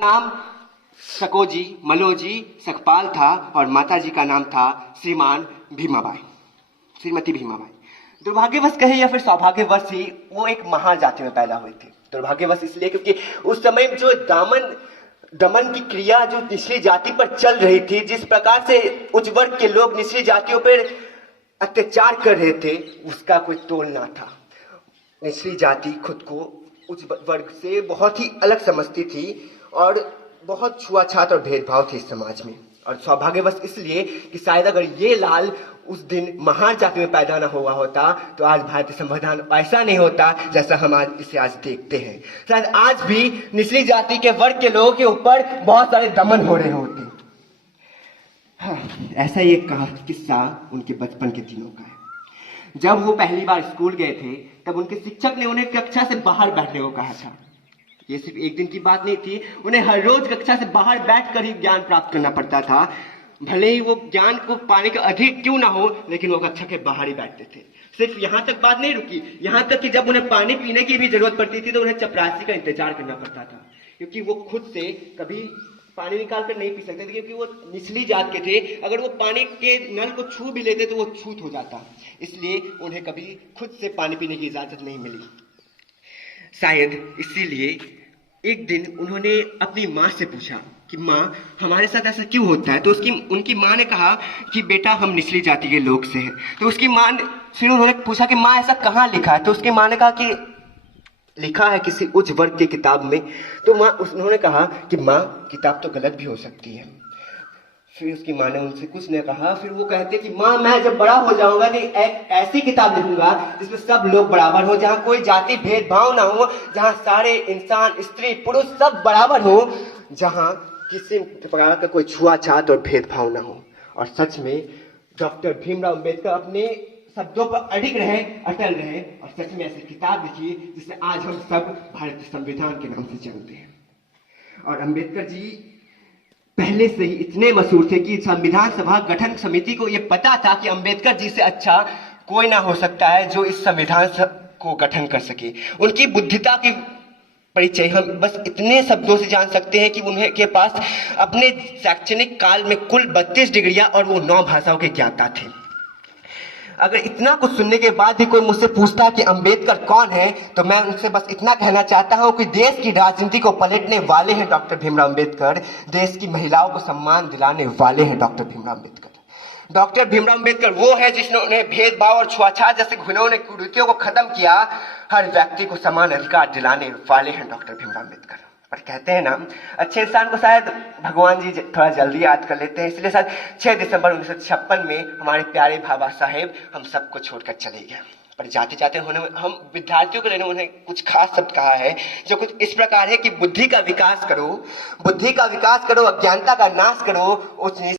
नाम सकोजी, मलोजी, सकपाल था और माताजी का नाम था श्रीमान भीमाबाई, श्रीमती भीमाबाई। दुर्भाग्यवश कहे या फिर सौभाग्यवश ही वो एक महान जाति में पैदा हुए थे। दुर्भाग्यवश इसलिए क्योंकि उस समय जो दमन की क्रिया जो निचली जाति पर चल रही थी, जिस प्रकार से उच्च वर्ग के लोग निचली जातियों पर अत्याचार कर रहे थे, उसका कोई तोल ना था। निचली जाति खुद को उच्च वर्ग से बहुत ही अलग समझती थी और बहुत छुआछात और भेदभाव थे इस समाज में। और सौभाग्यवश इसलिए कि शायद अगर ये लाल उस दिन महान जाति में पैदा न हुआ होता तो आज भारतीय संविधान ऐसा नहीं होता जैसा हम आज इसे आज देखते हैं। शायद आज भी निचली जाति के वर्ग के लोगों के ऊपर बहुत सारे दमन हो रहे होते। हाँ, ऐसा ही एक किस्सा उनके बचपन के दिनों का है। जब वो पहली बार स्कूल गए थे तब उनके शिक्षक ने उन्हें कक्षा से बाहर बैठने को कहा था। ये सिर्फ एक दिन की बात नहीं थी, उन्हें हर रोज कक्षा से बाहर बैठकर ही ज्ञान प्राप्त करना पड़ता था। भले ही वो ज्ञान को पाने का अधिक क्यों ना हो, लेकिन वो कक्षा के बाहर ही बैठते थे। सिर्फ यहाँ तक बात नहीं रुकी, यहाँ तक कि जब उन्हें पानी पीने की भी जरूरत पड़ती थी तो उन्हें चपरासी का इंतजार करना पड़ता था, क्योंकि वो खुद से कभी पानी निकाल कर नहीं पी सकते थे, क्योंकि वो निचली जात के थे। अगर वो पानी के नल को छू भी लेते तो वो छूत हो जाता, इसलिए उन्हें कभी खुद से पानी पीने की इजाजत नहीं मिली। शायद इसीलिए एक दिन उन्होंने अपनी माँ से पूछा कि माँ, हमारे साथ ऐसा क्यों होता है? तो उनकी माँ ने कहा कि बेटा, हम निचली जाति के लोग से हैं। तो उसकी माँ ने फिर उन्होंने पूछा कि माँ, ऐसा कहाँ लिखा है? तो उसकी माँ ने कहा कि लिखा है किसी उच्च वर्ग की किताब में। तो उन्होंने कहा कि माँ, किताब तो गलत भी हो सकती है। फिर उसकी माँ ने उनसे कुछ नहीं कहा। फिर वो कहते कि माँ, मैं जब बड़ा हो जाऊंगा तो एक ऐसी किताब लिखूंगा जिसमें सब लोग बराबर हो, जहाँ कोई जाति भेदभाव ना हो, जहाँ सारे इंसान, स्त्री पुरुष सब बराबर हो, जहाँ किसी प्रकार का कोई छुआछात और भेदभाव ना हो। और सच में डॉक्टर भीमराव अंबेडकर अपने शब्दों पर अटल रहे और सच में ऐसी किताब लिखी जिसे आज हम सब भारतीय संविधान के नाम से जानते हैं। और अंबेडकर जी पहले से ही इतने मशहूर थे कि संविधान सभा गठन समिति को यह पता था कि अंबेडकर जी से अच्छा कोई ना हो सकता है जो इस संविधान को गठन कर सके। उनकी बुद्धिता की परिचय हम बस इतने शब्दों से जान सकते हैं कि उनके पास अपने शैक्षणिक काल में कुल 32 डिग्रियां और वो 9 भाषाओं के ज्ञाता थे। अगर इतना कुछ सुनने के बाद भी कोई मुझसे पूछता है कि अंबेडकर कौन है, तो मैं उनसे बस इतना कहना चाहता हूं कि देश की राजनीति को पलटने वाले हैं डॉक्टर भीमराव अंबेडकर। देश की महिलाओं को सम्मान दिलाने वाले हैं डॉक्टर भीमराव अंबेडकर। डॉक्टर भीमराव अंबेडकर वो है जिन्होंने भेदभाव और छुआछात जैसे घिनौने कुरीतियों को खत्म किया। हर व्यक्ति को समान अधिकार दिलाने वाले हैं डॉक्टर भीमराव अंबेडकर। और कहते हैं ना, अच्छे इंसान को शायद भगवान जी थोड़ा जल्दी याद कर लेते हैं, इसलिए शायद 6 दिसंबर 1956 में हमारे प्यारे बाबा साहेब हम सबको छोड़कर चले गए। पर जाते जाते हम विद्यार्थियों के लिए उन्हें कुछ खास शब्द कहा है, जो कुछ इस प्रकार है कि बुद्धि का विकास करो, अज्ञानता का नाश करो, उच्च